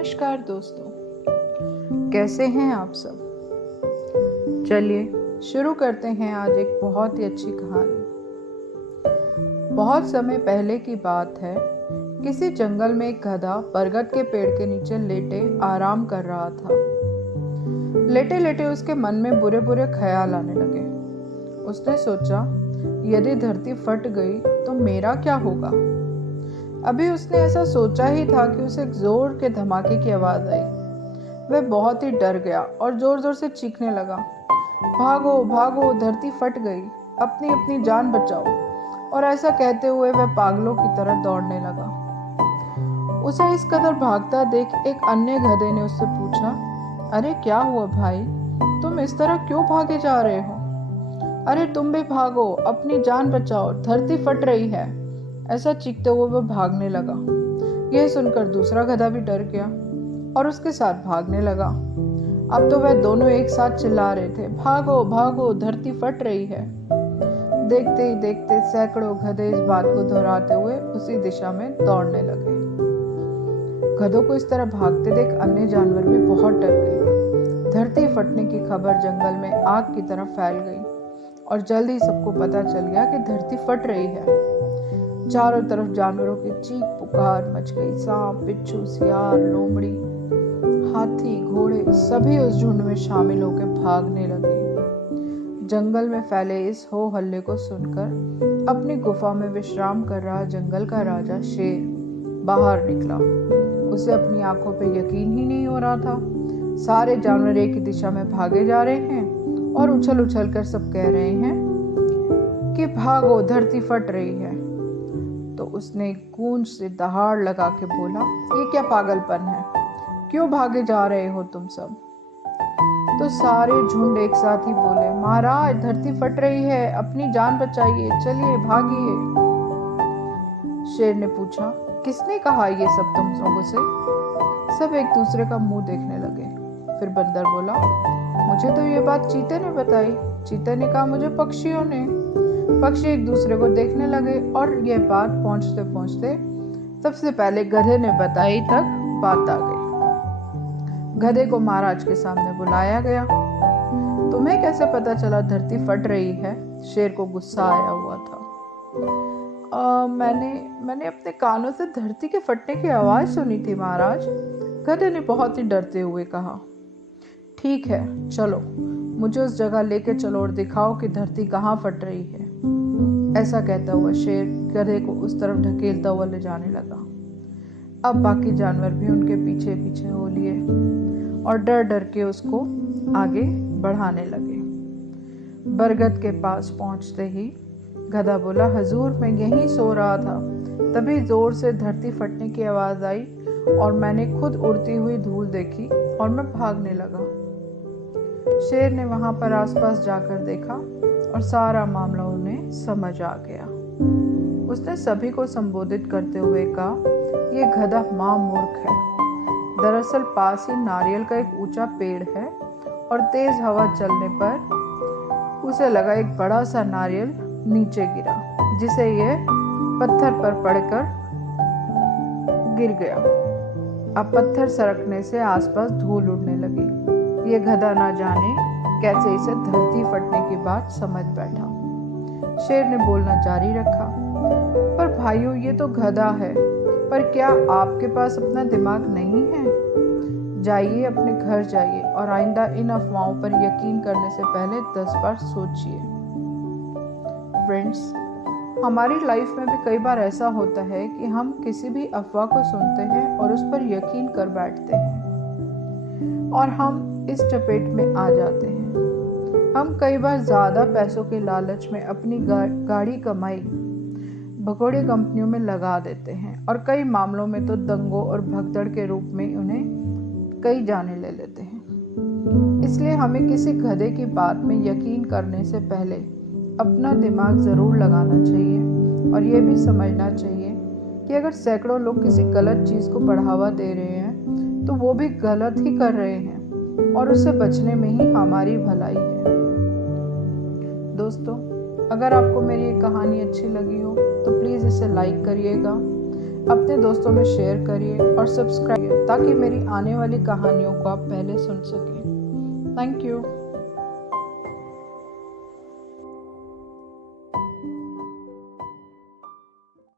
नमस्कार दोस्तों, कैसे हैं आप सब। चलिए शुरू करते हैं आज एक बहुत ही अच्छी कहानी। बहुत समय पहले की बात है। किसी जंगल में एक गधा बरगद के पेड़ के नीचे लेटे आराम कर रहा था। लेटे लेटे उसके मन में बुरे बुरे ख्याल आने लगे। उसने सोचा, यदि धरती फट गई तो मेरा क्या होगा। अभी उसने ऐसा सोचा ही था कि उसे एक जोर के धमाके की आवाज आई। वह बहुत ही डर गया और जोर जोर से चीखने लगा, भागो भागो, धरती फट गई, अपनी अपनी जान बचाओ। और ऐसा कहते हुए वह पागलों की तरह दौड़ने लगा। उसे इस कदर भागता देख एक अन्य गधे ने उससे पूछा, अरे क्या हुआ भाई, तुम इस तरह क्यों भागे जा रहे हो। अरे तुम भी भागो, अपनी जान बचाओ, धरती फट रही है। ऐसा चीखते हुए वह भागने लगा। यह सुनकर दूसरा गधा भी डर गया और उसके साथ भागने लगा। अब तो वह दोनों एक साथ चिल्ला रहे थे, भागो भागो, धरती फट रही है। देखते ही देखते सैकड़ों गधे इस बात को दोहराते हुए उसी दिशा में दौड़ने लगे। गधों को इस तरह भागते देख अन्य जानवर भी बहुत डर गए। धरती फटने की खबर जंगल में आग की तरह फैल गई और जल्द ही सबको पता चल गया कि धरती फट रही है। चारों तरफ जानवरों की चीख पुकार मच गई। सांप, बिच्छू, सियार, लोमड़ी, हाथी, घोड़े सभी उस झुंड में शामिल होकर भागने लगे। जंगल में फैले इस हो हल्ले को सुनकर अपनी गुफा में विश्राम कर रहा जंगल का राजा शेर बाहर निकला। उसे अपनी आंखों पे यकीन ही नहीं हो रहा था। सारे जानवर एक ही दिशा में भागे जा रहे हैं और उछल उछल कर सब कह रहे हैं कि भागो, धरती फट रही है। तो उसने गूंज से दहाड़ लगा के बोला, ये क्या पागलपन है, क्यों भागे जा रहे हो तुम सब। तो सारे झुंड एक साथ ही बोले, महाराज धरती फट रही है, अपनी जान बचाइए, चलिए भागिए। शेर ने पूछा, किसने कहा ये सब तुम लोगों से। सब एक दूसरे का मुंह देखने लगे। फिर बंदर बोला, मुझे तो ये बात चीते ने बताई। चीते ने कहा मुझे पक्षियों ने। पक्षी एक दूसरे को देखने लगे और यह बात पहुंचते पहुंचते सबसे पहले गधे ने बताई तक बात आ गई। गधे को महाराज के सामने बुलाया गया। तुम्हें कैसे पता चला धरती फट रही है। शेर को गुस्सा आया हुआ था। मैंने अपने कानों से धरती के फटने की आवाज सुनी थी महाराज। गधे ने बहुत ही डरते हुए कहा। ठीक है, चलो मुझे उस जगह लेके चलो और दिखाओ कि धरती कहाँ फट रही है। ऐसा कहता हुआ शेर गधे को उस तरफ ढकेलता हुआ ले जाने लगा। अब बाकी जानवर भी उनके पीछे पीछे हो लिए और डर डर के उसको आगे बढ़ाने लगे। बरगद के पास पहुंचते ही गधा बोला, हजूर मैं यहीं सो रहा था, तभी जोर से धरती फटने की आवाज आई और मैंने खुद उड़ती हुई धूल देखी और मैं भागने लगा। शेर ने वहां पर आसपास जाकर देखा और सारा मामला उन्हें समझ आ गया। उसने सभी को संबोधित करते हुए कहा, यह गधा महामूर्ख है। दरअसल पास ही नारियल का एक ऊंचा पेड़ है और तेज हवा चलने पर उसे लगा एक बड़ा सा नारियल नीचे गिरा, जिसे यह पत्थर पर पड़कर गिर गया। अब पत्थर सरकने से आसपास धूल उड़ने लगी। ये गधा ना जाने कैसे इसे धरती फटने की बात समझ बैठा। शेर ने बोलना जारी रखा, पर भाइयों ये तो गधा है, पर क्या आपके पास अपना दिमाग नहीं है। जाइए अपने घर जाइए और आइंदा इन अफवाहों पर यकीन करने से पहले 10 बार सोचिए। फ्रेंड्स, हमारी लाइफ में भी कई बार ऐसा होता है कि हम किसी भी अफवाह को सुनते हैं और उस पर यकीन कर बैठते हैं और हम इस चपेट में आ जाते हैं। हम कई बार ज्यादा पैसों के लालच में अपनी गाढ़ी कमाई भगोड़े कंपनियों में लगा देते हैं और कई मामलों में तो दंगों और भगदड़ के रूप में उन्हें कई जाने ले लेते हैं। इसलिए हमें किसी गधे की बात में यकीन करने से पहले अपना दिमाग जरूर लगाना चाहिए और ये भी समझना चाहिए कि अगर सैकड़ों लोग किसी गलत चीज को बढ़ावा दे रहे हैं तो वो भी गलत ही कर रहे हैं और उससे बचने में ही हमारी भलाई है। दोस्तों, अगर आपको मेरी ये कहानी अच्छी लगी हो तो प्लीज़ इसे लाइक करिएगा। अपने दोस्तों में शेयर करिए और सब्सक्राइब ताकि मेरी आने वाली कहानियों को आप पहले सुन सकें। Thank you.